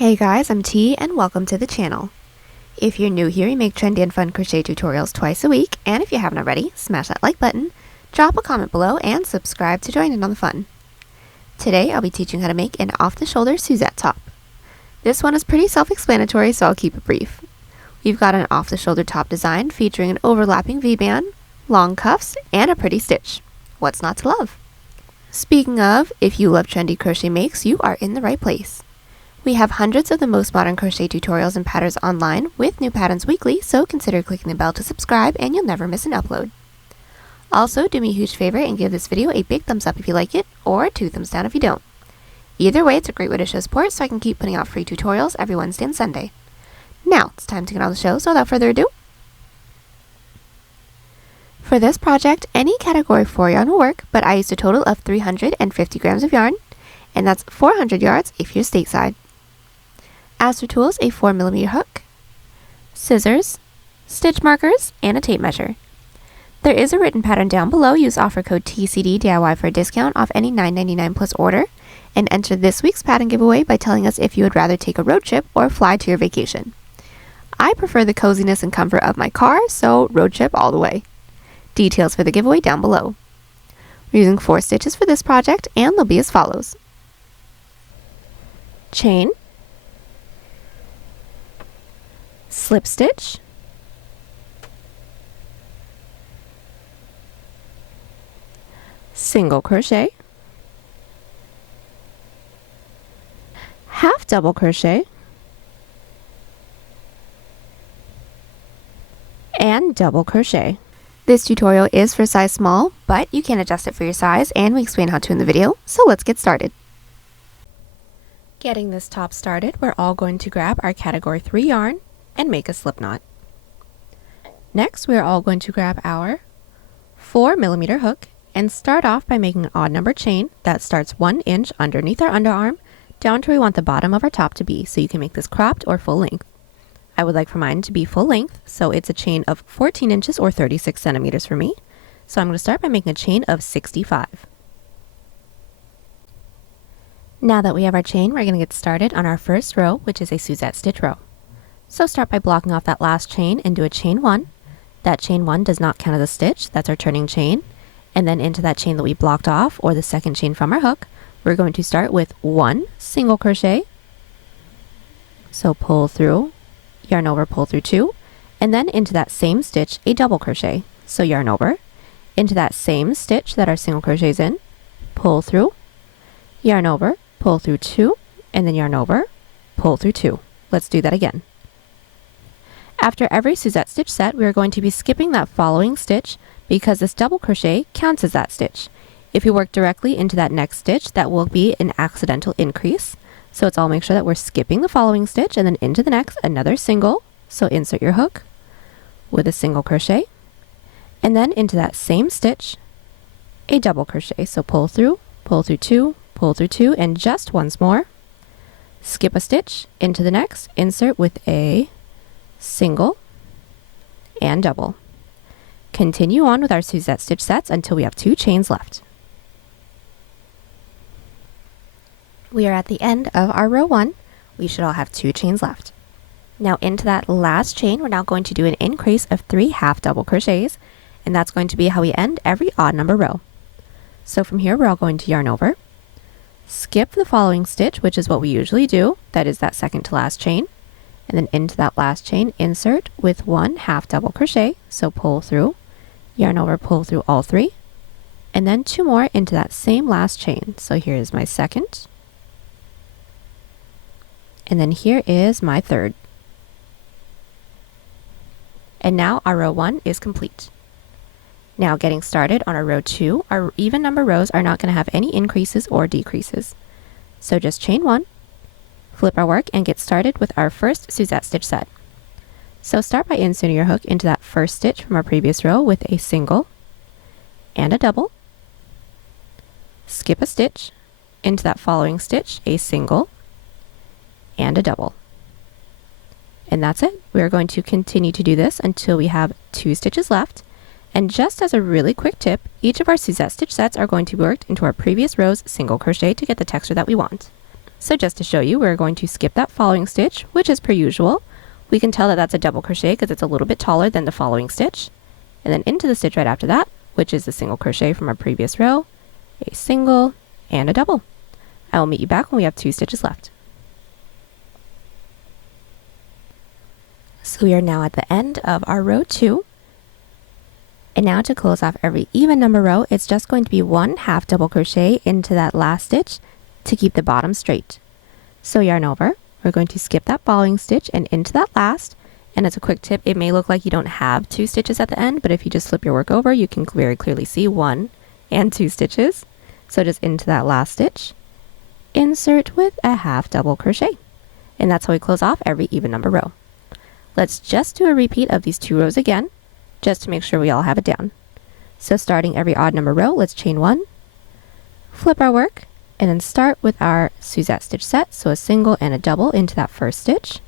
Hey guys, I'm T and welcome to the channel. If you're new here, we make trendy and fun crochet tutorials twice a week, and if you haven't already, smash that like button, drop a comment below, and subscribe to join in on the fun. Today I'll be teaching how to make an off-the-shoulder Suzette top. This one is pretty self-explanatory, so I'll keep it brief. We've got an off-the-shoulder top design featuring an overlapping V-band, long cuffs, and a pretty stitch. What's not to love? Speaking of, if you love trendy crochet makes, you are in the right place. We have hundreds of the most modern crochet tutorials and patterns online with new patterns weekly, so consider clicking the bell to subscribe and you'll never miss an upload. Also, do me a huge favor and give this video a big thumbs up if you like it, or 2 thumbs down if you don't. Either way, it's a great way to show support so I can keep putting out free tutorials every Wednesday and Sunday. Now, it's time to get on the show, so without further ado. For this project, any category 4 yarn will work, but I used a total of 350 grams of yarn, and that's 400 yards if you're stateside. As for tools, a 4mm hook, scissors, stitch markers, and a tape measure. There is a written pattern down below. Use offer code TCDDIY for a discount off any $9.99 plus order, and enter this week's pattern giveaway by telling us if you would rather take a road trip or fly to your vacation. I prefer the coziness and comfort of my car, so road trip all the way. Details for the giveaway down below. We're using 4 stitches for this project, and they'll be as follows. Chain, slip stitch, single crochet, half double crochet, and double crochet. This tutorial is for size small, but you can adjust it for your size, and we explain how to in the video, so let's get started. Getting this top started, we're all going to grab our category 3 yarn and make a slip knot. Next, we're all going to grab our 4mm hook and start off by making an odd number chain that starts 1 inch underneath our underarm down to where we want the bottom of our top to be, so you can make this cropped or full length. I would like for mine to be full length, so it's a chain of 14 inches or 36 centimeters for me. So I'm going to start by making a chain of 65. Now that we have our chain, we're going to get started on our first row, which is a Suzette stitch row. So start by blocking off that last chain and do a chain 1. That chain 1 does not count as a stitch, that's our turning chain. And then into that chain that we blocked off, or the second chain from our hook, we're going to start with 1 single crochet. So pull through, yarn over, pull through 2, and then into that same stitch, a double crochet. So yarn over, into that same stitch that our single crochet is in, pull through, yarn over, pull through 2, and then yarn over, pull through 2. Let's do that again. After every Suzette stitch set, we are going to be skipping that following stitch because this double crochet counts as that stitch. If you work directly into that next stitch, that will be an accidental increase. So let's all make sure that we're skipping the following stitch and then into the next, another single. So insert your hook with a single crochet, and then into that same stitch, a double crochet. So pull through 2, pull through 2, and just once more, skip a stitch, into the next, insert with a single and double. Continue on with our Suzette stitch sets until we have 2 chains left. We are at the end of our row 1. We should all have 2 chains left. Now into that last chain, we're now going to do an increase of 3 half double crochets, and that's going to be how we end every odd number row. So from here, we're all going to yarn over, skip the following stitch, which is what we usually do, that is that second to last chain, and then into that last chain, insert with 1 half double crochet, so pull through, yarn over, pull through all 3, and then 2 more into that same last chain. So here is my second, and then here is my third. And now our row 1 is complete. Now getting started on our row 2, our even number rows are not going to have any increases or decreases. So just chain 1, flip our work, and get started with our first Suzette stitch set. So start by inserting your hook into that first stitch from our previous row with a single and a double, skip a stitch, into that following stitch, a single and a double. And that's it. We're going to continue to do this until we have 2 stitches left. And just as a really quick tip, each of our Suzette stitch sets are going to be worked into our previous row's single crochet to get the texture that we want. So just to show you, we're going to skip that following stitch, which is per usual. We can tell that that's a double crochet because it's a little bit taller than the following stitch. And then into the stitch right after that, which is the single crochet from our previous row, a single and a double. I will meet you back when we have 2 stitches left. So we are now at the end of our row 2. And now to close off every even number row, it's just going to be 1 half double crochet into that last stitch to keep the bottom straight. So yarn over, we're going to skip that following stitch and into that last. And as a quick tip, it may look like you don't have 2 stitches at the end, but if you just flip your work over, you can very clearly see 1 and 2 stitches. So just into that last stitch, insert with a half double crochet. And that's how we close off every even number row. Let's just do a repeat of these 2 rows again, just to make sure we all have it down. So starting every odd number row, let's chain 1, flip our work, and then start with our Suzette stitch set, so a single and a double into that first stitch.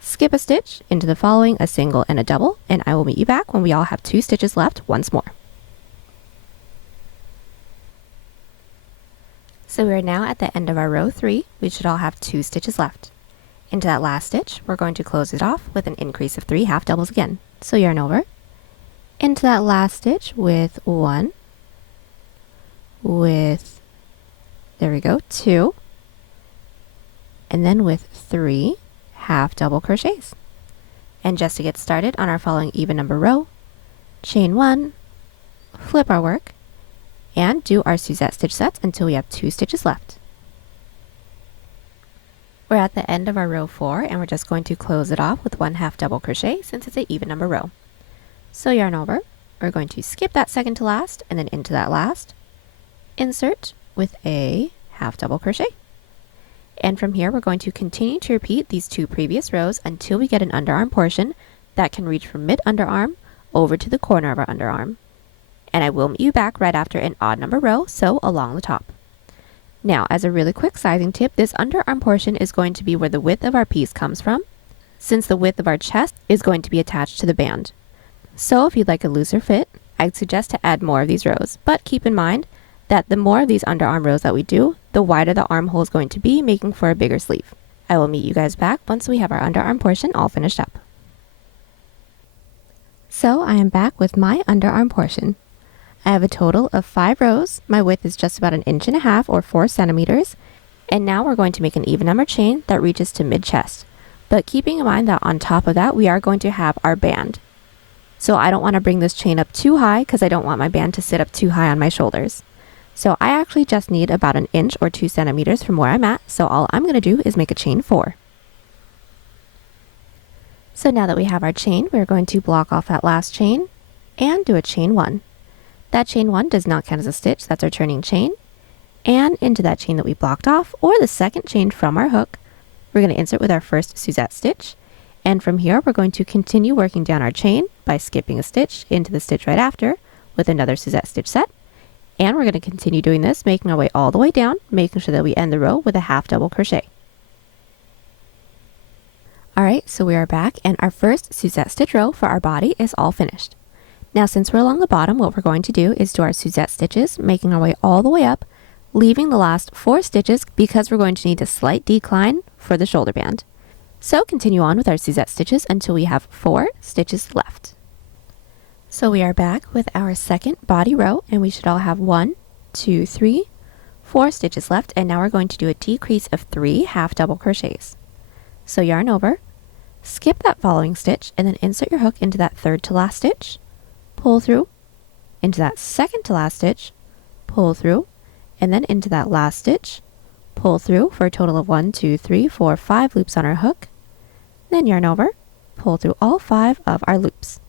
Skip a stitch into the following, a single and a double, and I will meet you back when we all have 2 stitches left once more. So we are now at the end of our row 3. We should all have 2 stitches left. Into that last stitch, we're going to close it off with an increase of 3 half doubles again. So yarn over, into that last stitch with 1, with, there we go, 2, and then with 3 half double crochets. And just to get started on our following even number row, chain 1, flip our work, and do our Suzette stitch sets until we have 2 stitches left. We're at the end of our row 4, and we're just going to close it off with 1 half double crochet since it's an even number row. So yarn over, we're going to skip that second to last and then into that last, insert with a half double crochet. And from here, we're going to continue to repeat these 2 previous rows until we get an underarm portion that can reach from mid underarm over to the corner of our underarm. And I will meet you back right after an odd number row, so along the top. Now, as a really quick sizing tip, this underarm portion is going to be where the width of our piece comes from, since the width of our chest is going to be attached to the band. So if you'd like a looser fit, I'd suggest to add more of these rows, but keep in mind that the more of these underarm rows that we do, the wider the armhole is going to be, making for a bigger sleeve. I will meet you guys back once we have our underarm portion all finished up. So I am back with my underarm portion. I have a total of 5 rows. My width is just about 1.5 inches or 4 centimeters. And now we're going to make an even number chain that reaches to mid chest. But keeping in mind that on top of that, we are going to have our band. So I don't want to bring this chain up too high because I don't want my band to sit up too high on my shoulders. So I actually just need about 1 inch or 2 centimeters from where I'm at. So all I'm going to do is make a chain 4. So now that we have our chain, we're going to block off that last chain and do a chain 1. That chain 1 does not count as a stitch, that's our turning chain. And into that chain that we blocked off, or the second chain from our hook, we're going to insert with our first Suzette stitch. And from here, we're going to continue working down our chain by skipping a stitch into the stitch right after with another Suzette stitch set. And we're going to continue doing this, making our way all the way down, making sure that we end the row with a half double crochet. Alright, so we are back, and our first Suzette stitch row for our body is all finished. Now, since we're along the bottom, what we're going to do is do our Suzette stitches, making our way all the way up, leaving the last 4 stitches because we're going to need a slight decline for the shoulder band. So continue on with our Suzette stitches until we have 4 stitches left. So we are back with our second body row, and we should all have 1, 2, 3, 4 stitches left, and now we're going to do a decrease of 3 half double crochets. So yarn over, skip that following stitch, and then insert your hook into that third to last stitch, pull through, into that second to last stitch, pull through, and then into that last stitch, pull through for a total of 1, 2, 3, 4, 5 loops on our hook, then yarn over, pull through all 5 of our loops.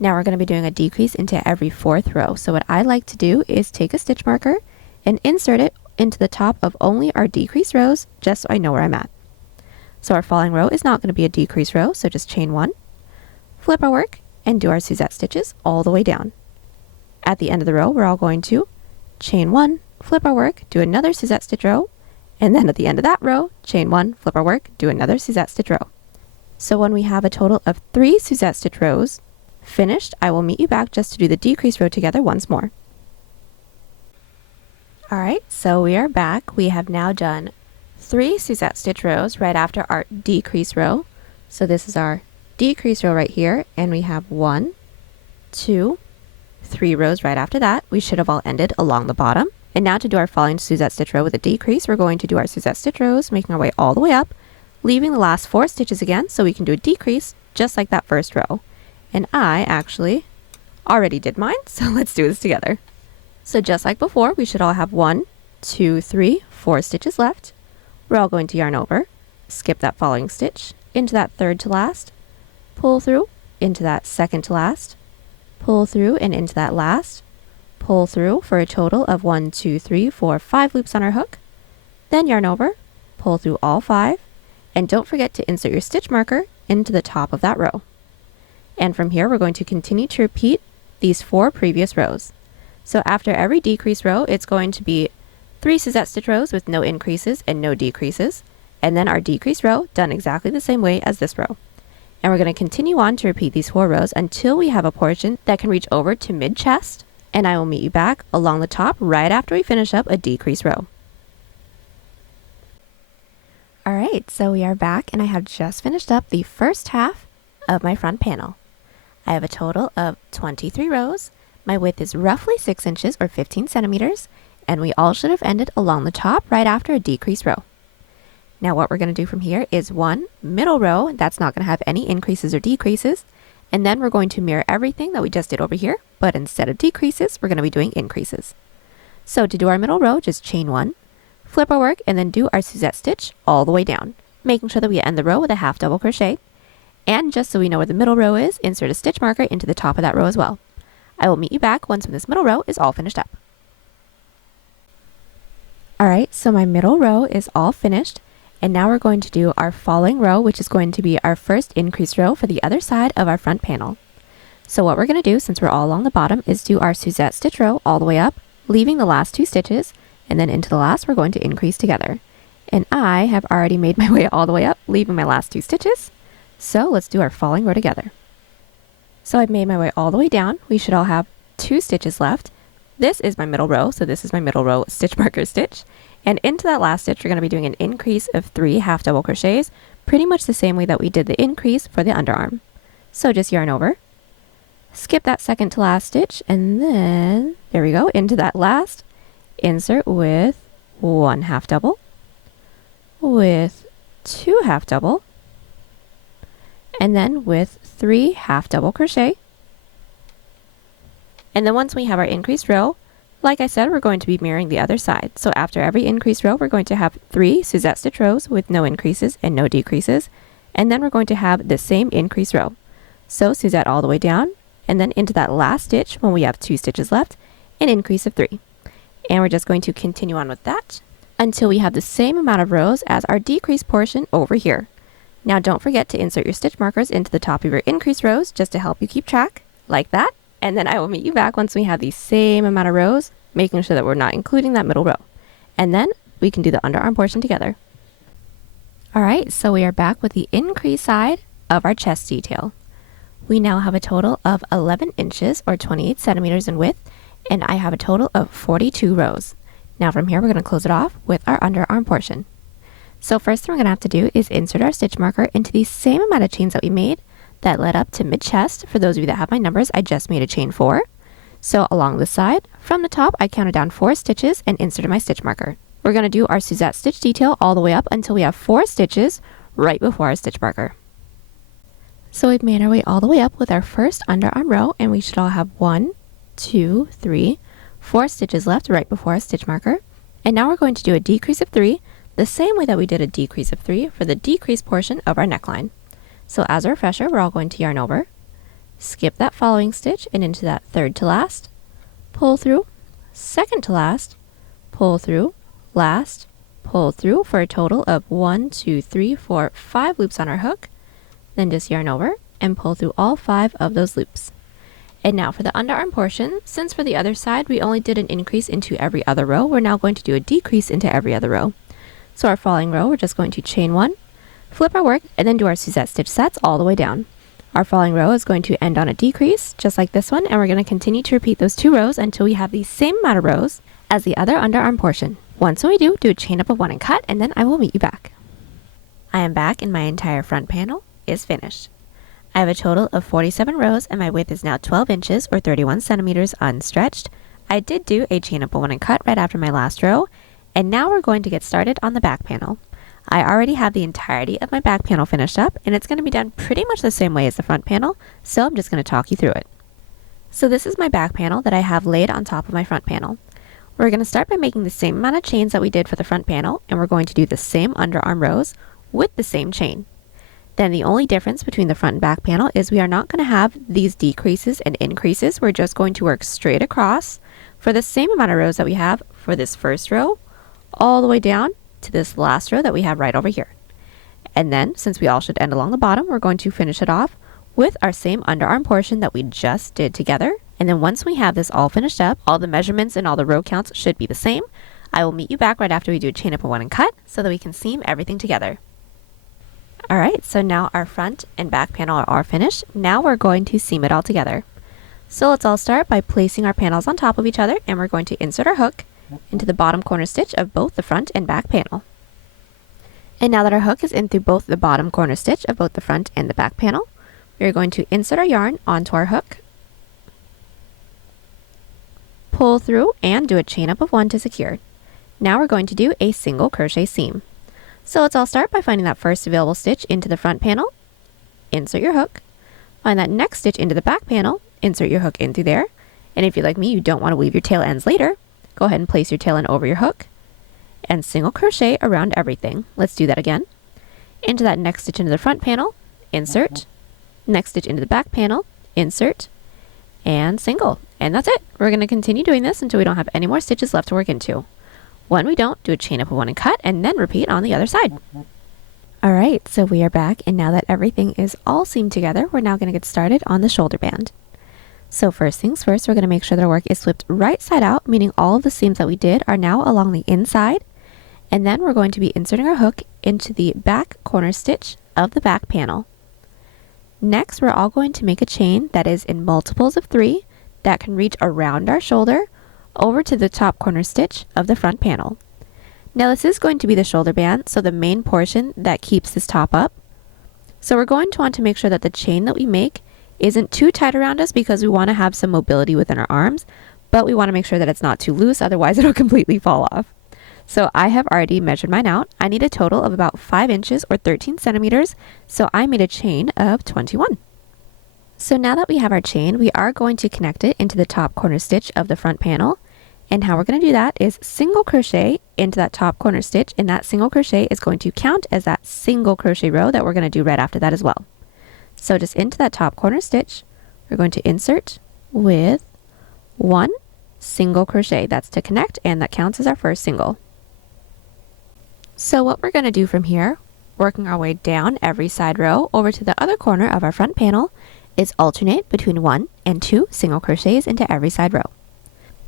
Now we're going to be doing a decrease into every 4th row. So what I like to do is take a stitch marker and insert it into the top of only our decrease rows, just so I know where I'm at. So our following row is not going to be a decrease row, so just chain 1, flip our work, and do our Suzette stitches all the way down. At the end of the row, we're all going to chain 1, flip our work, do another Suzette stitch row, and then at the end of that row, chain 1, flip our work, do another Suzette stitch row. So when we have a total of 3 Suzette stitch rows finished, I will meet you back just to do the decrease row together once more. Alright, so we are back. We have now done 3 Suzette stitch rows right after our decrease row. So this is our decrease row right here, and we have 1, 2, 3 rows right after that. We should have all ended along the bottom. And now to do our falling Suzette stitch row with a decrease, we're going to do our Suzette stitch rows, making our way all the way up, leaving the last 4 stitches again so we can do a decrease just like that first row. And I actually already did mine, so let's do this together. So just like before, we should all have 1, 2, 3, 4 stitches left. We're all going to yarn over, skip that following stitch, into that third to last, pull through, into that second to last, pull through and into that last, pull through for a total of 1, 2, 3, 4, 5 loops on our hook, then yarn over, pull through all 5, and don't forget to insert your stitch marker into the top of that row. And from here, we're going to continue to repeat these 4 previous rows. So after every decrease row, it's going to be 3 Suzette stitch rows with no increases and no decreases, and then our decrease row done exactly the same way as this row. And we're going to continue on to repeat these 4 rows until we have a portion that can reach over to mid-chest, and I will meet you back along the top right after we finish up a decrease row. Alright, so we are back, and I have just finished up the first half of my front panel. I have a total of 23 rows. My width is roughly 6 inches or 15 centimeters, and we all should have ended along the top right after a decrease row. Now what we're going to do from here is one middle row that's not going to have any increases or decreases, and then we're going to mirror everything that we just did over here, but instead of decreases, we're going to be doing increases. So to do our middle row, just chain 1, flip our work, and then do our Suzette stitch all the way down, making sure that we end the row with a half double crochet. And just so we know where the middle row is, insert a stitch marker into the top of that row as well. I will meet you back once this middle row is all finished up. Alright, so my middle row is all finished, and now we're going to do our falling row, which is going to be our first increase row for the other side of our front panel. So what we're going to do, since we're all along the bottom, is do our Suzette stitch row all the way up, leaving the last 2 stitches, and then into the last we're going to increase together. And I have already made my way all the way up, leaving my last 2 stitches. So let's do our falling row together. So I've made my way all the way down. We should all have 2 stitches left. This is my middle row, so this is my middle row stitch marker stitch. And into that last stitch, we're going to be doing an increase of 3 half double crochets, pretty much the same way that we did the increase for the underarm. So just yarn over, skip that second to last stitch, and then, there we go, into that last, insert with 1 half double, with 2 half double, and then with 3 half double crochet. And then once we have our increased row, like I said, we're going to be mirroring the other side. So after every increased row, we're going to have 3 Suzette stitch rows with no increases and no decreases. And then we're going to have the same increased row. So Suzette all the way down, and then into that last stitch when we have 2 stitches left, an increase of 3. And we're just going to continue on with that until we have the same amount of rows as our decreased portion over here. Now don't forget to insert your stitch markers into the top of your increased rows just to help you keep track, like that. And then I will meet you back once we have the same amount of rows, making sure that we're not including that middle row. And then we can do the underarm portion together. Alright, so we are back with the increased side of our chest detail. We now have a total of 11 inches or 28 centimeters in width, and I have a total of 42 rows. Now from here we're going to close it off with our underarm portion. So first thing we're going to have to do is insert our stitch marker into the same amount of chains that we made that led up to mid-chest. For those of you that have my numbers, I just made a chain 4. So along this side, from the top, I counted down 4 stitches and inserted my stitch marker. We're going to do our Suzette stitch detail all the way up until we have 4 stitches right before our stitch marker. So we've made our way all the way up with our first underarm row, and we should all have 1, 2, 3, 4 stitches left right before our stitch marker. And now we're going to do a decrease of 3, the same way that we did a decrease of 3 for the decrease portion of our neckline. So as a refresher, we're all going to yarn over, skip that following stitch and into that third to last, pull through, second to last, pull through, last, pull through for a total of 1, 2, 3, 4, 5 loops on our hook, then just yarn over and pull through all 5 of those loops. And now for the underarm portion, since for the other side we only did an increase into every other row, we're now going to do a decrease into every other row. So our falling row, we're just going to chain 1, flip our work, and then do our Suzette stitch sets all the way down. Our falling row is going to end on a decrease, just like this one, and we're going to continue to repeat those 2 rows until we have the same amount of rows as the other underarm portion. Once we do a chain up of 1 and cut, and then I will meet you back. I am back and my entire front panel is finished. I have a total of 47 rows and my width is now 12 inches or 31 centimeters unstretched. I did do a chain up of 1 and cut right after my last row, and now we're going to get started on the back panel. I already have the entirety of my back panel finished up, and it's going to be done pretty much the same way as the front panel, so I'm just going to talk you through it. So this is my back panel that I have laid on top of my front panel. We're going to start by making the same amount of chains that we did for the front panel, and we're going to do the same underarm rows with the same chain. Then the only difference between the front and back panel is we are not going to have these decreases and increases. We're just going to work straight across for the same amount of rows that we have for this first row all the way down to this last row that we have right over here. And then, since we all should end along the bottom, we're going to finish it off with our same underarm portion that we just did together. And then once we have this all finished up, all the measurements and all the row counts should be the same. I will meet you back right after we do a chain up of 1 and cut so that we can seam everything together. Alright, so now our front and back panel are finished. Now we're going to seam it all together. So let's all start by placing our panels on top of each other, and we're going to insert our hook into the bottom corner stitch of both the front and back panel. And now that our hook is in through both the bottom corner stitch of both the front and the back panel, we're going to insert our yarn onto our hook, pull through, and do a chain up of 1 to secure. Now we're going to do a single crochet seam. So let's all start by finding that first available stitch into the front panel, insert your hook, find that next stitch into the back panel, insert your hook in through there, and if you're like me, you don't want to weave your tail ends later, go ahead and place your tail end over your hook, and single crochet around everything. Let's do that again. Into that next stitch into the front panel, insert, next stitch into the back panel, insert, and single. And that's it. We're going to continue doing this until we don't have any more stitches left to work into. When we don't, do a chain up of 1 and cut, and then repeat on the other side. Alright, so we are back, and now that everything is all seamed together, we're now going to get started on the shoulder band. So first things first, we're going to make sure that our work is flipped right side out, meaning all of the seams that we did are now along the inside, and then we're going to be inserting our hook into the back corner stitch of the back panel. Next, we're all going to make a chain that is in multiples of 3 that can reach around our shoulder over to the top corner stitch of the front panel. Now this is going to be the shoulder band, so the main portion that keeps this top up. So we're going to want to make sure that the chain that we make isn't too tight around us because we want to have some mobility within our arms, but we want to make sure that it's not too loose, otherwise it'll completely fall off. So I have already measured mine out. I need a total of about 5 inches or 13 centimeters, so I made a chain of 21. So now that we have our chain, we are going to connect it into the top corner stitch of the front panel. And how we're going to do that is single crochet into that top corner stitch, and that single crochet is going to count as that single crochet row that we're going to do right after that as well. So just into that top corner stitch, we're going to insert with 1 single crochet. That's to connect, and that counts as our first single. So what we're going to do from here, working our way down every side row over to the other corner of our front panel, is alternate between 1 and 2 single crochets into every side row.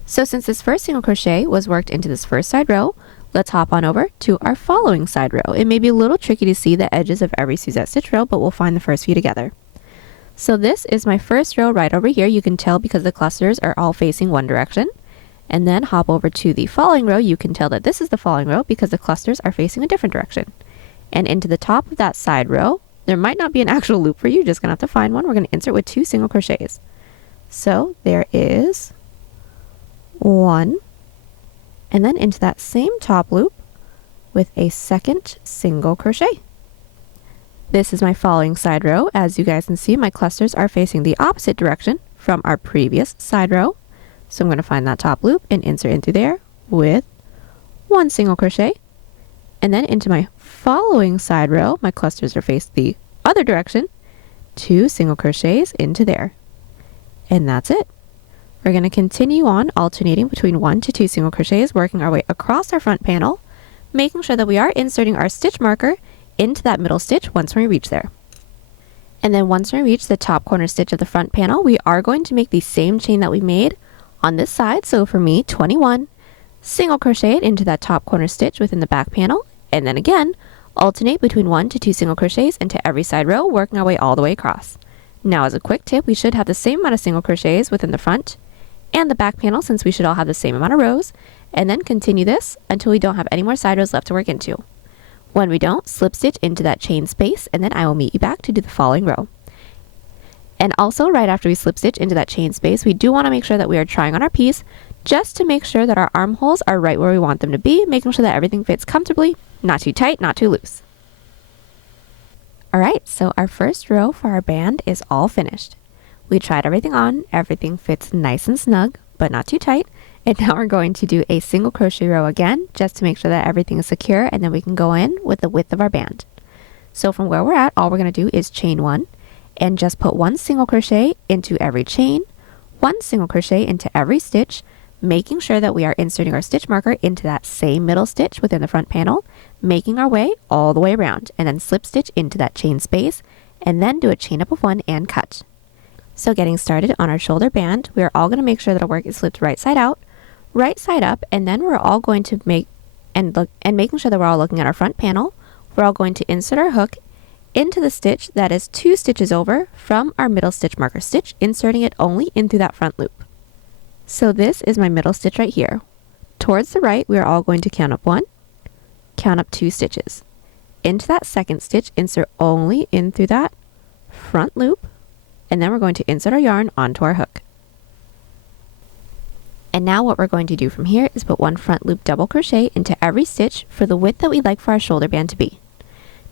So since this first single crochet was worked into this first side row, let's hop on over to our following side row. It may be a little tricky to see the edges of every Suzette Stitch row, but we'll find the first few together. So this is my first row right over here. You can tell because the clusters are all facing one direction. And then hop over to the following row. You can tell that this is the following row because the clusters are facing a different direction. And into the top of that side row, there might not be an actual loop for you. You're just going to have to find one. We're going to insert with 2 single crochets. So there is 1, and then into that same top loop with a second single crochet. This is my following side row. As you guys can see, my clusters are facing the opposite direction from our previous side row. So I'm going to find that top loop and insert into there with 1 single crochet. And then into my following side row, my clusters are faced the other direction, 2 single crochets into there. And that's it. We're going to continue on alternating between 1 to 2 single crochets, working our way across our front panel, making sure that we are inserting our stitch marker into that middle stitch once we reach there. And then once we reach the top corner stitch of the front panel, we are going to make the same chain that we made on this side. So for me, 21, single crochet it into that top corner stitch within the back panel, and then again, alternate between 1 to 2 single crochets into every side row, working our way all the way across. Now as a quick tip, we should have the same amount of single crochets within the front and the back panel, since we should all have the same amount of rows, and then continue this until we don't have any more side rows left to work into. When we don't, slip stitch into that chain space, and then I will meet you back to do the following row. And also, right after we slip stitch into that chain space, we do want to make sure that we are trying on our piece just to make sure that our armholes are right where we want them to be, making sure that everything fits comfortably, not too tight, not too loose. Alright, so our first row for our band is all finished. We tried everything on, everything fits nice and snug, but not too tight, and now we're going to do a single crochet row again, just to make sure that everything is secure, and then we can go in with the width of our band. So from where we're at, all we're going to do is chain 1, and just put 1 single crochet into every chain, 1 single crochet into every stitch, making sure that we are inserting our stitch marker into that same middle stitch within the front panel, making our way all the way around, and then slip stitch into that chain space, and then do a chain up of 1 and cut. So getting started on our shoulder band, we are all going to make sure that our work is flipped right side out, right side up, and then we're all going to making sure that we're all looking at our front panel, we're all going to insert our hook into the stitch that is 2 stitches over from our middle stitch marker stitch, inserting it only in through that front loop. So this is my middle stitch right here. Towards the right, we are all going to count up 1, count up 2 stitches. Into that second stitch, insert only in through that front loop, and then we're going to insert our yarn onto our hook. And now what we're going to do from here is put 1 front loop double crochet into every stitch for the width that we'd like for our shoulder band to be.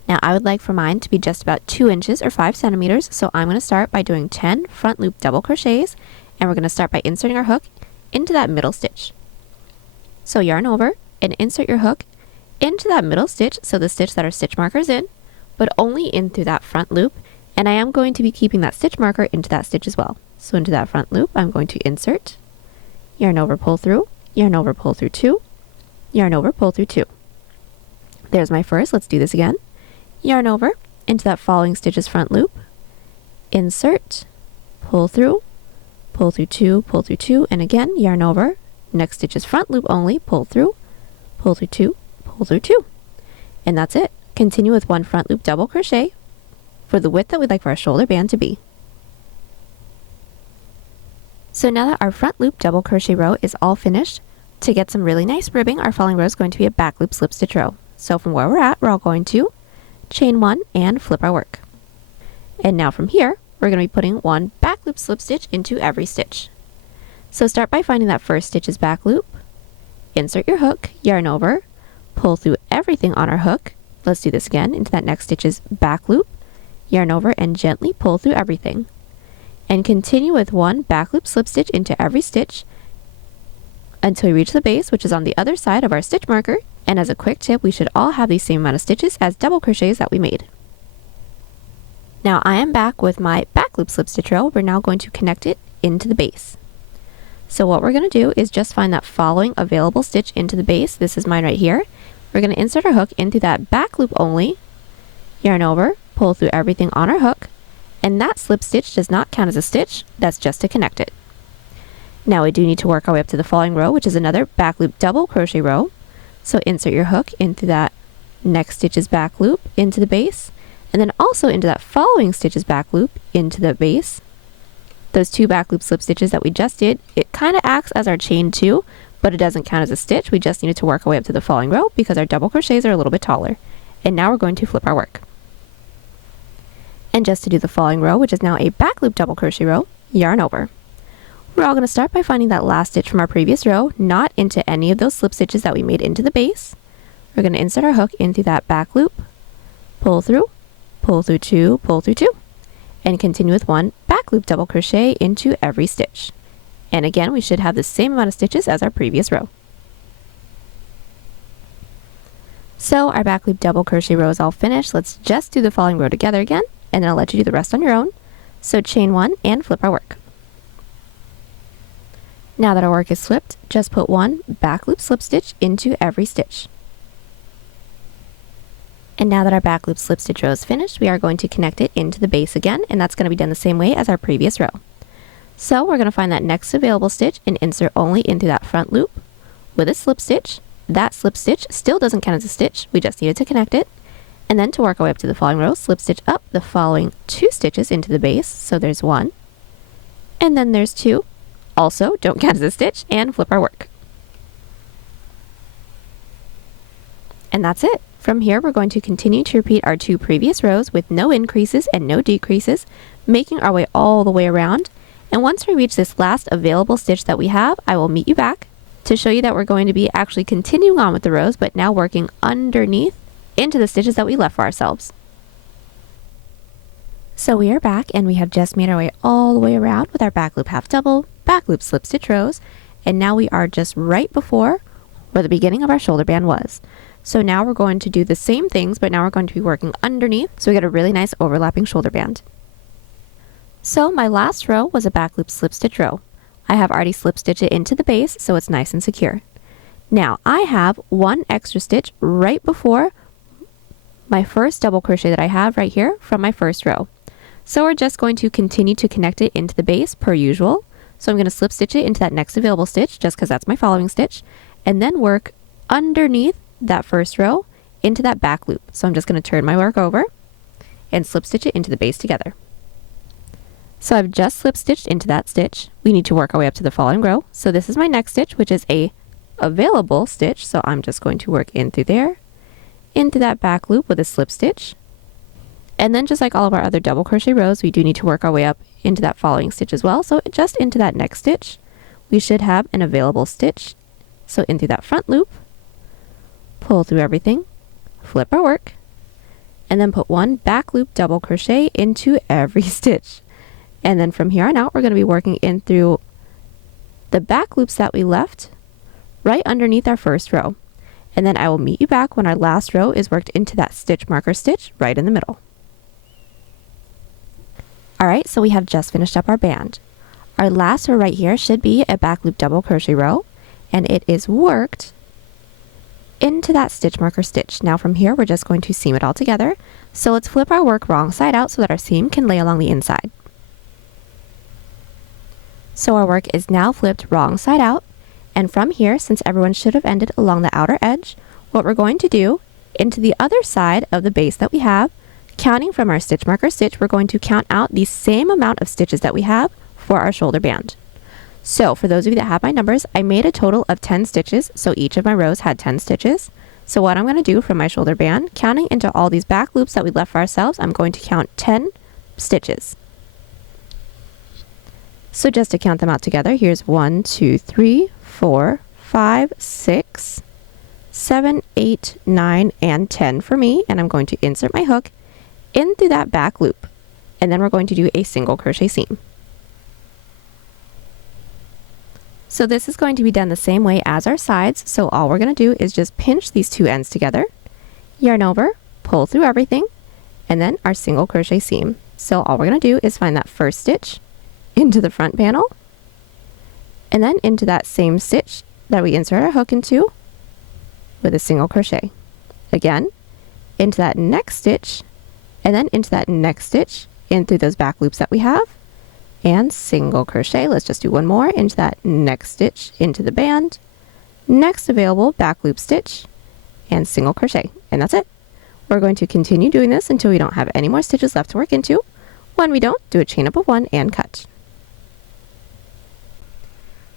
Now I would like for mine to be just about 2 inches or 5 centimeters, so I'm going to start by doing 10 front loop double crochets, and we're going to start by inserting our hook into that middle stitch. So yarn over and insert your hook into that middle stitch, so the stitch that our stitch marker is in, but only in through that front loop, and I am going to be keeping that stitch marker into that stitch as well. So into that front loop, I'm going to insert, yarn over, pull through, yarn over, pull through 2, yarn over, pull through 2. There's my first. Let's do this again. Yarn over into that following stitch's front loop, insert, pull through 2, pull through 2, and again yarn over, next stitch's front loop only, pull through 2, pull through 2. And that's it. Continue with 1 front loop double crochet for the width that we'd like for our shoulder band to be. So now that our front loop double crochet row is all finished, to get some really nice ribbing, our following row is going to be a back loop slip stitch row. So from where we're at, we're all going to chain 1 and flip our work. And now from here, we're going to be putting 1 back loop slip stitch into every stitch. So start by finding that first stitch's back loop, insert your hook, yarn over, pull through everything on our hook. Let's do this again into that next stitch's back loop, yarn over, and gently pull through everything. And continue with 1 back loop slip stitch into every stitch until we reach the base, which is on the other side of our stitch marker. And as a quick tip, we should all have the same amount of stitches as double crochets that we made. Now I am back with my back loop slip stitch row. We're now going to connect it into the base. So what we're going to do is just find that following available stitch into the base. This is mine right here. We're going to insert our hook into that back loop only, yarn over, pull through everything on our hook, and that slip stitch does not count as a stitch, that's just to connect it. Now we do need to work our way up to the following row, which is another back loop double crochet row. So insert your hook into that next stitch's back loop into the base, and then also into that following stitch's back loop into the base. Those 2 back loop slip stitches that we just did, it kind of acts as our chain 2, but it doesn't count as a stitch. We just needed to work our way up to the following row because our double crochets are a little bit taller. And now we're going to flip our work. And just to do the following row, which is now a back loop double crochet row, yarn over. We're all going to start by finding that last stitch from our previous row, not into any of those slip stitches that we made into the base. We're going to insert our hook into that back loop, pull through 2, pull through 2, and continue with 1 back loop double crochet into every stitch. And again, we should have the same amount of stitches as our previous row. So our back loop double crochet row is all finished. Let's just do the following row together again, and then I'll let you do the rest on your own. So chain 1 and flip our work. Now that our work is flipped, just put 1 back loop slip stitch into every stitch. And now that our back loop slip stitch row is finished, we are going to connect it into the base again, and that's going to be done the same way as our previous row. So we're going to find that next available stitch and insert only into that front loop with a slip stitch. That slip stitch still doesn't count as a stitch, we just needed to connect it. And then to work our way up to the following row, slip stitch up the following 2 stitches into the base. So there's 1, and then there's 2. Also, don't count as a stitch, and flip our work. And that's it. From here, we're going to continue to repeat our 2 previous rows with no increases and no decreases, making our way all the way around. And once we reach this last available stitch that we have, I will meet you back to show you that we're going to be actually continuing on with the rows, but now working underneath into the stitches that we left for ourselves. So we are back, and we have just made our way all the way around with our back loop half double, back loop slip stitch rows, and now we are just right before where the beginning of our shoulder band was. So now we're going to do the same things, but now we're going to be working underneath, so we get a really nice overlapping shoulder band. So my last row was a back loop slip stitch row. I have already slip stitched it into the base, so it's nice and secure. Now I have 1 extra stitch right before my first double crochet that I have right here from my first row. So we're just going to continue to connect it into the base per usual. So I'm going to slip stitch it into that next available stitch, just because that's my following stitch, and then work underneath that first row into that back loop. So I'm just going to turn my work over and slip stitch it into the base together. So I've just slip stitched into that stitch. We need to work our way up to the following row. So this is my next stitch, which is a available stitch. So I'm just going to work in through there, into that back loop with a slip stitch. And then just like all of our other double crochet rows, we do need to work our way up into that following stitch as well. So just into that next stitch, we should have an available stitch. So in through that front loop, pull through everything, flip our work, and then put 1 back loop double crochet into every stitch. And then from here on out, we're going to be working in through the back loops that we left right underneath our first row. And then I will meet you back when our last row is worked into that stitch marker stitch right in the middle. Alright, so we have just finished up our band. Our last row right here should be a back loop double crochet row, and it is worked into that stitch marker stitch. Now from here, we're just going to seam it all together. So let's flip our work wrong side out so that our seam can lay along the inside. So our work is now flipped wrong side out, and from here, since everyone should have ended along the outer edge, what we're going to do into the other side of the base that we have, counting from our stitch marker stitch, we're going to count out the same amount of stitches that we have for our shoulder band. So for those of you that have my numbers, I made a total of 10 stitches, so each of my rows had 10 stitches. So what I'm going to do from my shoulder band, counting into all these back loops that we left for ourselves, I'm going to count 10 stitches. So just to count them out together, here's 1, 2, 3, 4, 5, 6, 7, 8, 9, and 10 for me, and I'm going to insert my hook in through that back loop, and then we're going to do a single crochet seam. So this is going to be done the same way as our sides, so all we're going to do is just pinch these 2 ends together, yarn over, pull through everything, and then our single crochet seam. So all we're going to do is find that first stitch into the front panel, and then into that same stitch that we insert our hook into with a single crochet. Again, into that next stitch, and then into that next stitch in through those back loops that we have, and single crochet. Let's just do one more into that next stitch into the band, next available back loop stitch, and single crochet. And that's it. We're going to continue doing this until we don't have any more stitches left to work into. When we don't, do a chain up of 1 and cut.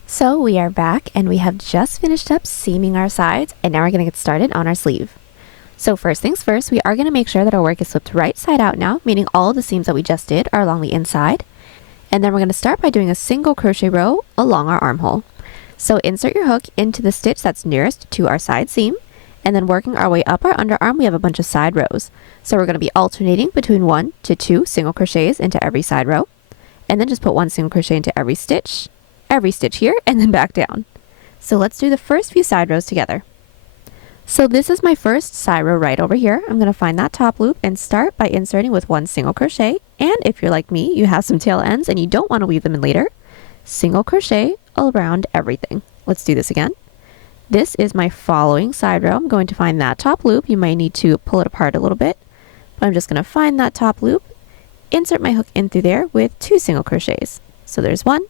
So we are back, and we have just finished up seaming our sides, and now we're going to get started on our sleeve. So first things first, we are going to make sure that our work is flipped right side out now, meaning all of the seams that we just did are along the inside. And then we're going to start by doing a single crochet row along our armhole. So insert your hook into the stitch that's nearest to our side seam, and then working our way up our underarm, we have a bunch of side rows. So we're going to be alternating between 1 to 2 single crochets into every side row, and then just put 1 single crochet into every stitch here, and then back down. So let's do the first few side rows together. So this is my first side row right over here. I'm going to find that top loop and start by inserting with 1 single crochet. And if you're like me, you have some tail ends and you don't want to weave them in later, single crochet around everything. Let's do this again. This is my following side row. I'm going to find that top loop. You might need to pull it apart a little bit, but I'm just going to find that top loop, insert my hook in through there with 2 single crochets. So there's 1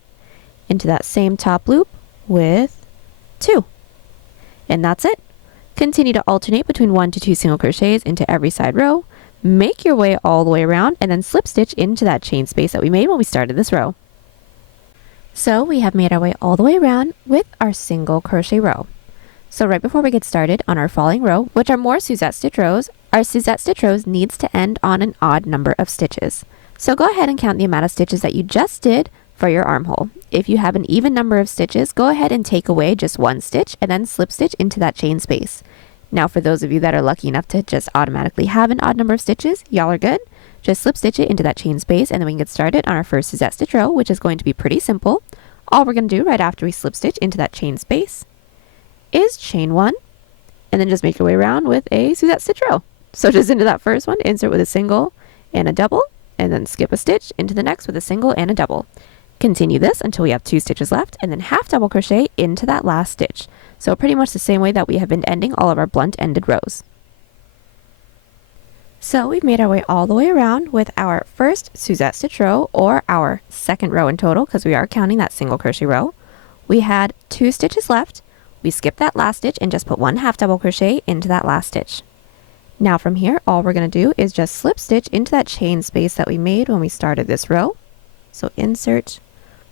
into that same top loop with 2. And that's it. Continue to alternate between 1 to 2 single crochets into every side row. Make your way all the way around and then slip stitch into that chain space that we made when we started this row. So we have made our way all the way around with our single crochet row. So right before we get started on our falling row, which are more Suzette Stitch rows, our Suzette Stitch rows needs to end on an odd number of stitches. So go ahead and count the amount of stitches that you just did for your armhole. If you have an even number of stitches, go ahead and take away just one stitch and then slip stitch into that chain space. Now for those of you that are lucky enough to just automatically have an odd number of stitches, y'all are good. Just slip stitch it into that chain space and then we can get started on our first Suzette Stitch row, which is going to be pretty simple. All we're going to do right after we slip stitch into that chain space is chain 1 and then just make your way around with a Suzette Stitch row. So just into that first one, insert with a single and a double, and then skip a stitch into the next with a single and a double. Continue this until we have 2 stitches left, and then half double crochet into that last stitch. So pretty much the same way that we have been ending all of our blunt-ended rows. So we've made our way all the way around with our first Suzette Stitch row, or our second row in total, because we are counting that single crochet row. We had 2 stitches left. We skipped that last stitch and just put 1 half double crochet into that last stitch. Now from here, all we're going to do is just slip stitch into that chain space that we made when we started this row. So insert,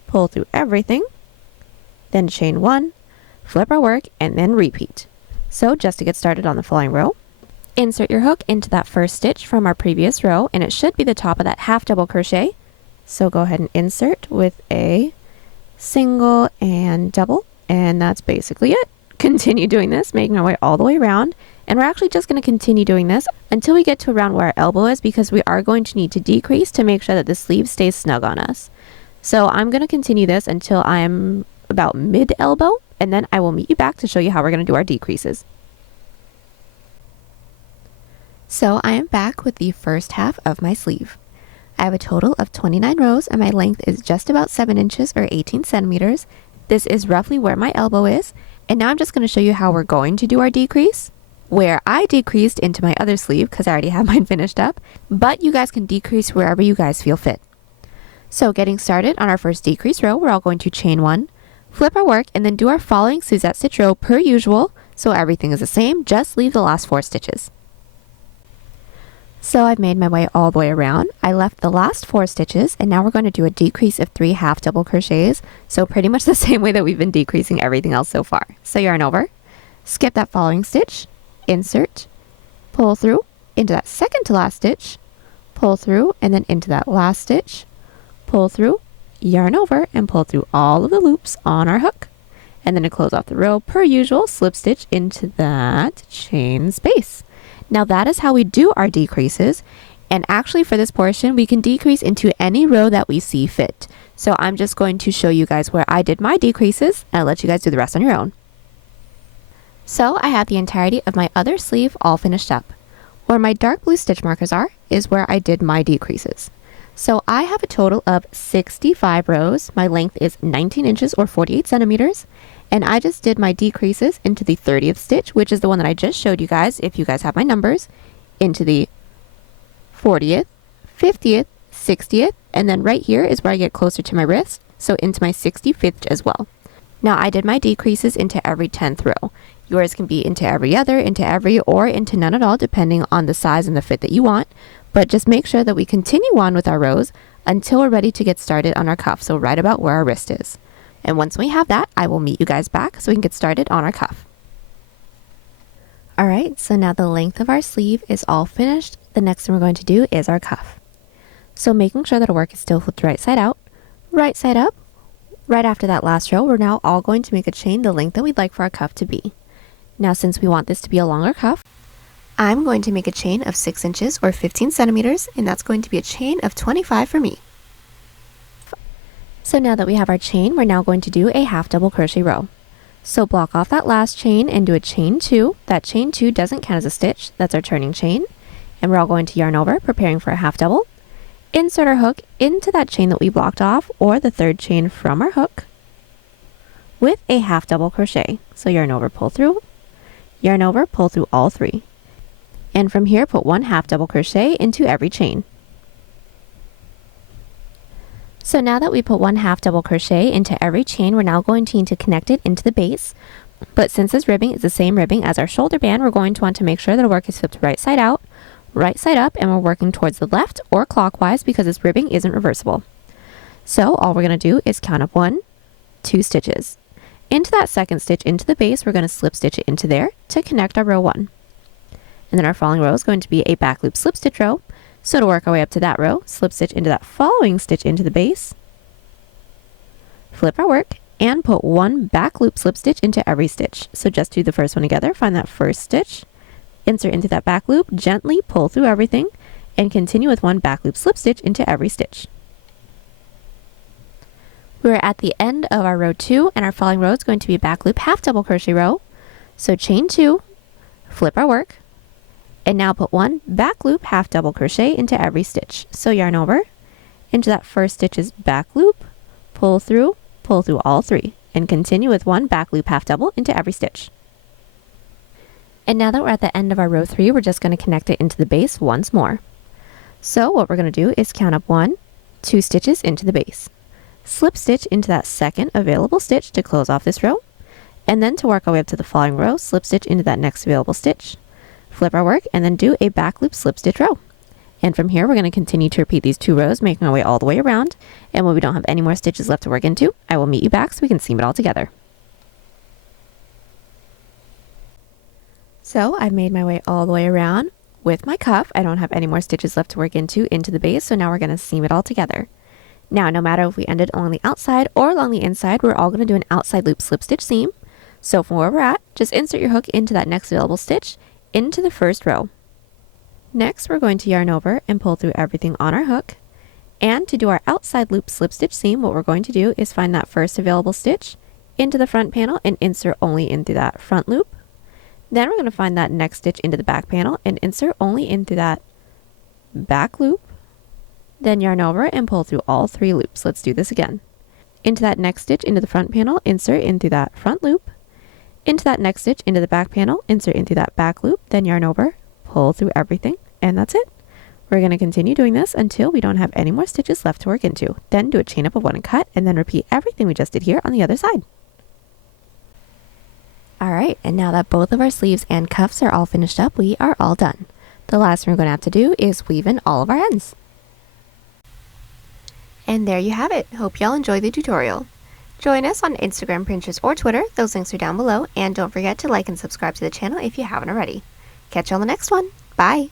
pull through everything, then chain 1, flip our work, and then repeat. So just to get started on the falling row, insert your hook into that first stitch from our previous row, and it should be the top of that half double crochet. So go ahead and insert with a single and double, and that's basically it. Continue doing this, making our way all the way around, and we're actually just going to continue doing this until we get to around where our elbow is, because we are going to need to decrease to make sure that the sleeve stays snug on us. So I'm going to continue this until I'm about mid-elbow, and then I will meet you back to show you how we're going to do our decreases. So I am back with the first half of my sleeve. I have a total of 29 rows, and my length is just about 7 inches or 18 centimeters. This is roughly where my elbow is. And now I'm just going to show you how we're going to do our decrease, where I decreased into my other sleeve because I already have mine finished up, but you guys can decrease wherever you guys feel fit. So getting started on our first decrease row, we're all going to chain 1, flip our work, and then do our following Suzette Stitch row per usual. So everything is the same, just leave the last 4 stitches. So I've made my way all the way around. I left the last 4 stitches, and now we're going to do a decrease of 3 half double crochets. So pretty much the same way that we've been decreasing everything else so far. So yarn over, skip that following stitch, insert, pull through into that second to last stitch, pull through, and then into that last stitch, pull through, yarn over, and pull through all of the loops on our hook. And then to close off the row, per usual, slip stitch into that chain space. Now that is how we do our decreases, and actually for this portion we can decrease into any row that we see fit. So I'm just going to show you guys where I did my decreases, and I'll let you guys do the rest on your own. So I have the entirety of my other sleeve all finished up. Where my dark blue stitch markers are is where I did my decreases. So I have a total of 65 rows. My length is 19 inches or 48 centimeters. And I just did my decreases into the 30th stitch, which is the one that I just showed you guys, if you guys have my numbers, into the 40th, 50th, 60th, and then right here is where I get closer to my wrist, so into my 65th as well. Now I did my decreases into every 10th row. Yours can be into every other, into every, or into none at all, depending on the size and the fit that you want. But just make sure that we continue on with our rows until we're ready to get started on our cuff, so right about where our wrist is. And once we have that, I will meet you guys back so we can get started on our cuff. Alright, so now the length of our sleeve is all finished. The next thing we're going to do is our cuff. So making sure that our work is still flipped right side out, right side up. Right after that last row, we're now all going to make a chain the length that we'd like for our cuff to be. Now since we want this to be a longer cuff, I'm going to make a chain of 6 inches or 15 centimeters, and that's going to be a chain of 25 for me. So now that we have our chain, we're now going to do a half double crochet row. So block off that last chain and do a chain 2. That chain 2 doesn't count as a stitch, that's our turning chain. And we're all going to yarn over, preparing for a half double. Insert our hook into that chain that we blocked off, or the 3rd chain from our hook, with a half double crochet. So yarn over, pull through, yarn over, pull through all 3. And from here, put 1 half double crochet into every chain. So now that we put 1 half double crochet into every chain, we're now going to need to connect it into the base. But since this ribbing is the same ribbing as our shoulder band, we're going to want to make sure that our work is flipped right side out, right side up, and we're working towards the left or clockwise because this ribbing isn't reversible. So all we're going to do is count up 1, 2 stitches. Into that second stitch into the base, we're going to slip stitch it into there to connect our row 1. And then our following row is going to be a back loop slip stitch row. So to work our way up to that row, slip stitch into that following stitch into the base, flip our work, and put 1 back loop slip stitch into every stitch. So just do the first one together, find that first stitch, insert into that back loop, gently pull through everything, and continue with 1 back loop slip stitch into every stitch. We're at the end of our row 2, and our following row is going to be a back loop half double crochet row. So chain 2, flip our work, and now put 1 back loop half double crochet into every stitch. So yarn over, into that first stitch's back loop, pull through all 3, and continue with 1 back loop half double into every stitch. And now that we're at the end of our row 3, we're just going to connect it into the base once more. So what we're going to do is count up 1, 2 stitches into the base. Slip stitch into that second available stitch to close off this row, and then to work our way up to the following row, slip stitch into that next available stitch, flip our work, and then do a back loop slip stitch row. And from here, we're going to continue to repeat these 2 rows, making our way all the way around. And when we don't have any more stitches left to work into, I will meet you back so we can seam it all together. So I've made my way all the way around with my cuff. I don't have any more stitches left to work into the base, so now we're going to seam it all together. Now, no matter if we ended along the outside or along the inside, we're all going to do an outside loop slip stitch seam. So from where we're at, just insert your hook into that next available stitch into the first row. Next, we're going to yarn over and pull through everything on our hook. And to do our outside loop slip stitch seam, what we're going to do is find that first available stitch into the front panel and insert only into that front loop. Then we're going to find that next stitch into the back panel and insert only into that back loop. Then yarn over and pull through all 3 loops. Let's do this again. Into that next stitch into the front panel, insert into that front loop. Into that next stitch into the back panel, insert into that back loop, then yarn over, pull through everything, and that's it. We're going to continue doing this until we don't have any more stitches left to work into. Then do a chain up of 1 and cut, and then repeat everything we just did here on the other side. Alright, and now that both of our sleeves and cuffs are all finished up, we are all done. The last thing we're going to have to do is weave in all of our ends. And there you have it. Hope y'all enjoyed the tutorial. Join us on Instagram, Pinterest, or Twitter. Those links are down below. And don't forget to like and subscribe to the channel if you haven't already. Catch you on the next one. Bye!